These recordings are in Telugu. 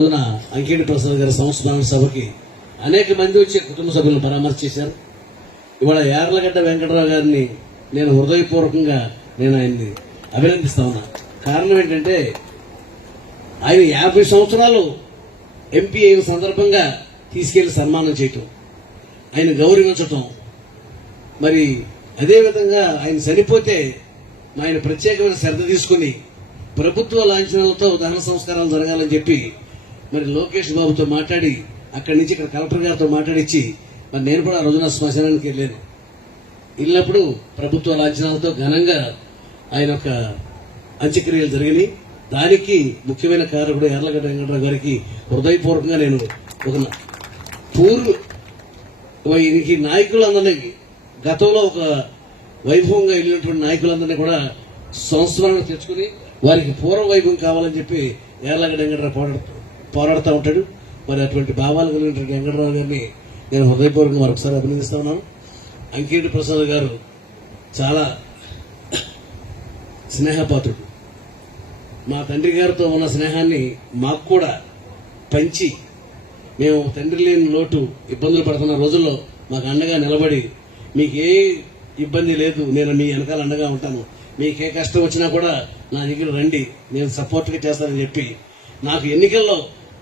రోజున అంకేటి ప్రసాద్ గారి సంస్మరణ సభకి అనేక మంది వచ్చి కుటుంబ సభ్యులను పరామర్శ చేశారు. ఇవాళ యార్లగడ్డ వెంకటరావు గారిని నేను హృదయపూర్వకంగా నేను ఆయన్ని అభినందిస్తా ఉన్నా. కారణం ఏంటంటే ఆయన యాభై సంవత్సరాలు ఎంపీ అయిన సందర్భంగా తీసుకెళ్ళి సన్మానం చేయటం ఆయన గౌరవించటం మరి అదేవిధంగా ఆయన చనిపోతే ఆయన ప్రత్యేకమైన శ్రద్ధ తీసుకుని ప్రభుత్వ లాంఛనాలతో దహన సంస్కారాలు జరగాలని చెప్పి మరి లోకేష్ బాబుతో మాట్లాడి అక్కడి నుంచి ఇక్కడ కలెక్టర్ గారితో మాట్లాడిచ్చి మరి నేను కూడా ఆ రోజున శ్మశానానికి వెళ్ళాను. వెళ్ళినప్పుడు ప్రభుత్వ లాంఛనాలతో ఘనంగా ఆయన యొక్క అంత్యక్రియలు జరిగినాయి. దానికి ముఖ్యమైన కారకుడు ఎర్లగడ్డ వెంకటరావు గారికి హృదయపూర్వకంగా నేను ఒక పూర్వ ఈయనకి నాయకులందరినీ గతంలో ఒక వైభవంగా వెళ్ళినటువంటి నాయకులందరినీ కూడా సంస్మరణ తెచ్చుకుని వారికి పూర్వ వైభవం కావాలని చెప్పి ఎర్లగడ్డ వెంకటరావు పోరాడుతూ పోరాడుతూ ఉంటాడు. మరి అటువంటి భావాలు కలిగినటువంటి వెంకటరావు గారిని నేను హృదయపూర్వకంగా మరొకసారి అభినందిస్తా ఉన్నాను. అంకేటి ప్రసాద్ గారు చాలా స్నేహపాత్రుడు. మా తండ్రి గారితో ఉన్న స్నేహాన్ని మాకు కూడా పంచి మేము తండ్రి లేని లోటు ఇబ్బందులు పడుతున్న రోజుల్లో మాకు అండగా నిలబడి మీకు ఏ ఇబ్బంది లేదు నేను మీ వెనకాల అండగా ఉంటాను. మీకు ఏ కష్టం వచ్చినా కూడా నా దగ్గర రండి నేను సపోర్ట్గా చేస్తానని చెప్పి నాకు ఎన్నికల్లో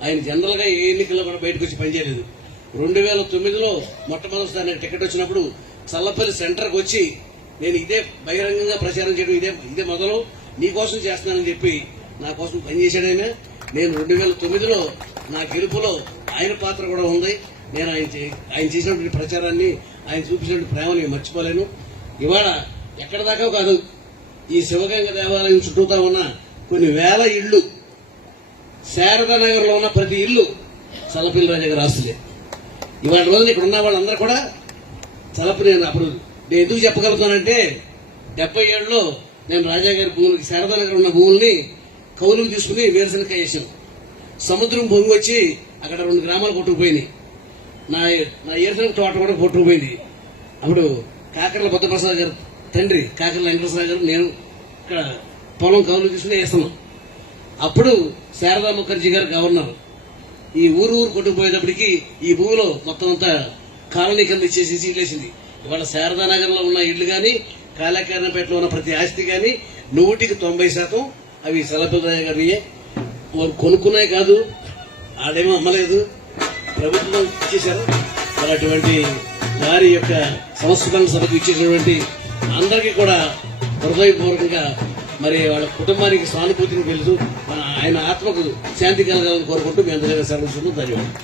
ఆయన జనరల్గా ఏ ఎన్నికల్లో కూడా బయటకు వచ్చి పనిచేయలేదు రెండు వేల తొమ్మిదిలో మొట్టమొదటిసారి నాకు టికెట్ వచ్చినప్పుడు చల్లపల్లి సెంటర్కి వచ్చి నేను ఇదే బహిరంగంగా ప్రచారం చేయడం ఇదే ఇదే మొదలు నీకోసం చేస్తున్నానని చెప్పి నా కోసం పనిచేశాడు ఆయన. నేను రెండు వేల తొమ్మిదిలో నా గెలుపులో ఆయన పాత్ర కూడా ఉంది. నేను ఆయన ఆయన చేసినటువంటి ప్రచారాన్ని ఆయన చూపించినటువంటి ప్రేమని మర్చిపోలేను. ఇవాళ ఎక్కడ దాకా కాదు ఈ శివగంగ దేవాలయం చుట్టూతా ఉన్న కొన్ని వేల ఇళ్ళు శారదా లో ఉన్న ప్రతి ఇల్లు చల్లపల్లి రాజా గారి ఆస్తులే. ఇవాళ రోజున ఇక్కడ ఉన్న వాళ్ళందరూ కూడా చలప అప్పుడు నేను ఎందుకు చెప్పగలుగుతానంటే డెబ్బై ఏడులో నేను రాజా గారి భూములకి శారదా నగర్ ఉన్న భూముల్ని కౌలుకు తీసుకుని వేరుశనగ వేసాం సముద్రం పొంగి వచ్చి అక్కడ రెండు గ్రామాలు కొట్టుకుపోయినాయి. నా నా ఏరుశనగ తోట కూడా కొట్టుకుపోయింది. అప్పుడు కాకర్ల బుద్ధప్రసాద్ గారు తండ్రి కాకర్ల వెంకటప్రసాద్ గారు నేను ఇక్కడ పొలం కౌలు తీసుకుని వేస్తున్నాం. అప్పుడు శారదా ముఖర్జీ గారు గవర్నర్. ఈ ఊరు ఊరు కొట్టుకుపోయేటప్పటికి ఈ భూమిలో మొత్తం అంతా కాలనీ కింద ఇచ్చేసి ఇచ్చేసింది ఇవాళ శారదా నగరంలో ఉన్న ఇళ్ళు కానీ కాళాకరణపేటలో ఉన్న ప్రతి ఆస్తి కానీ నూటికి తొంభై శాతం అవి సలపిల్లయ్య గారియే. వారు కొనుక్కున్నాయి కాదు ఆడేమో అమ్మలేదు. ప్రభుత్వం ఇచ్చేశారు. మరి అటువంటి వారి యొక్క సంస్కరణ సభకు ఇచ్చేసినటువంటి అందరికీ కూడా హృదయపూర్వకంగా మరి వాళ్ళ కుటుంబానికి సానుభూతిని తెలుసు మన ఆయన ఆత్మకు శాంతి కలగాలని కోరుకుంటూ మేము అందరికీ సెలవు ధన్యవాదాలు.